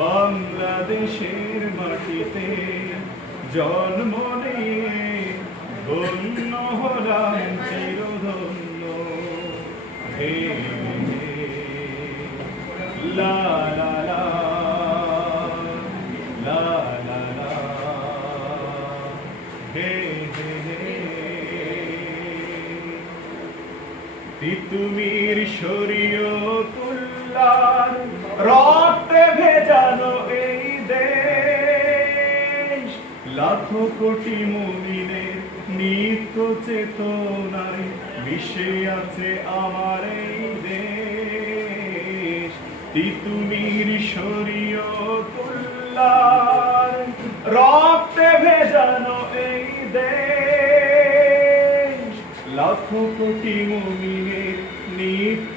বাংলাদেশের মাটিতে জন্ম নিয়ে ধন্য হলাম চিরধন্য। হে লা লা লা লা তিতুমির শরীয়তুল্লাহর রক্তে ভেজানো এই দেশ। লাখো কোটি মুমিনের নিত্য চেতনায় মিশে আছে আমার এই দেশ। তিতুমির শরীয়তুল্লাহর রক্তে ভেজানো এই দেশ। লাখো কোটি মুমিনের নিত্য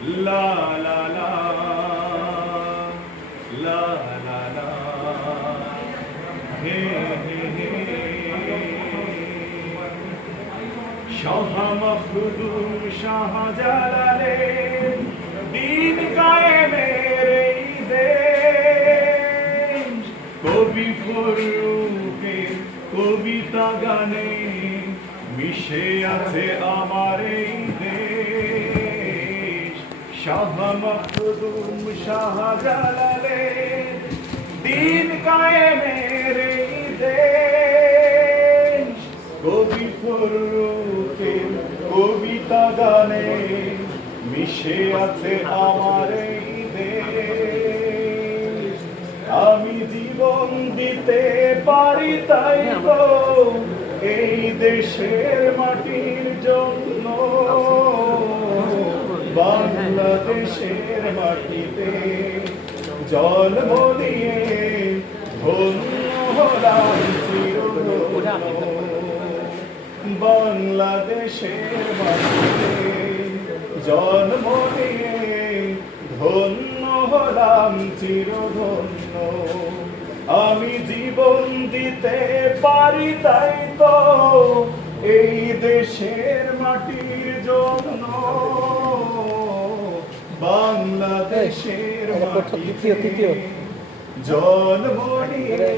লা লা লা লা লা লা, হে হে হে, শাহ মখদুম শাহজালালের দিন কায়েমের এই দেশ। কবি ফরুকের কবিতা গানে মিশে আছে আমার এই শাহ মখদুম শাহজালালের দিন কায়েমের দেশ। কবি ফরুকের কবিতা গানে মিশে আছে আমার আমি জীবন দিতে পারি তাই তো এই দেশের মাটির জন্য। বাংলাদেশের মাটিতে জন্ম নিয়ে ধন্য হলাম বাংলাদেশের মাটিতে জন্ম নিয়ে ধন্য হলাম চিরধন্য। আমি জীবন দিতে পারি তাই তো এই দেশের মাটির জন্য। বাংলাদেশের তৃতীয়, তৃতীয়। মাটিতে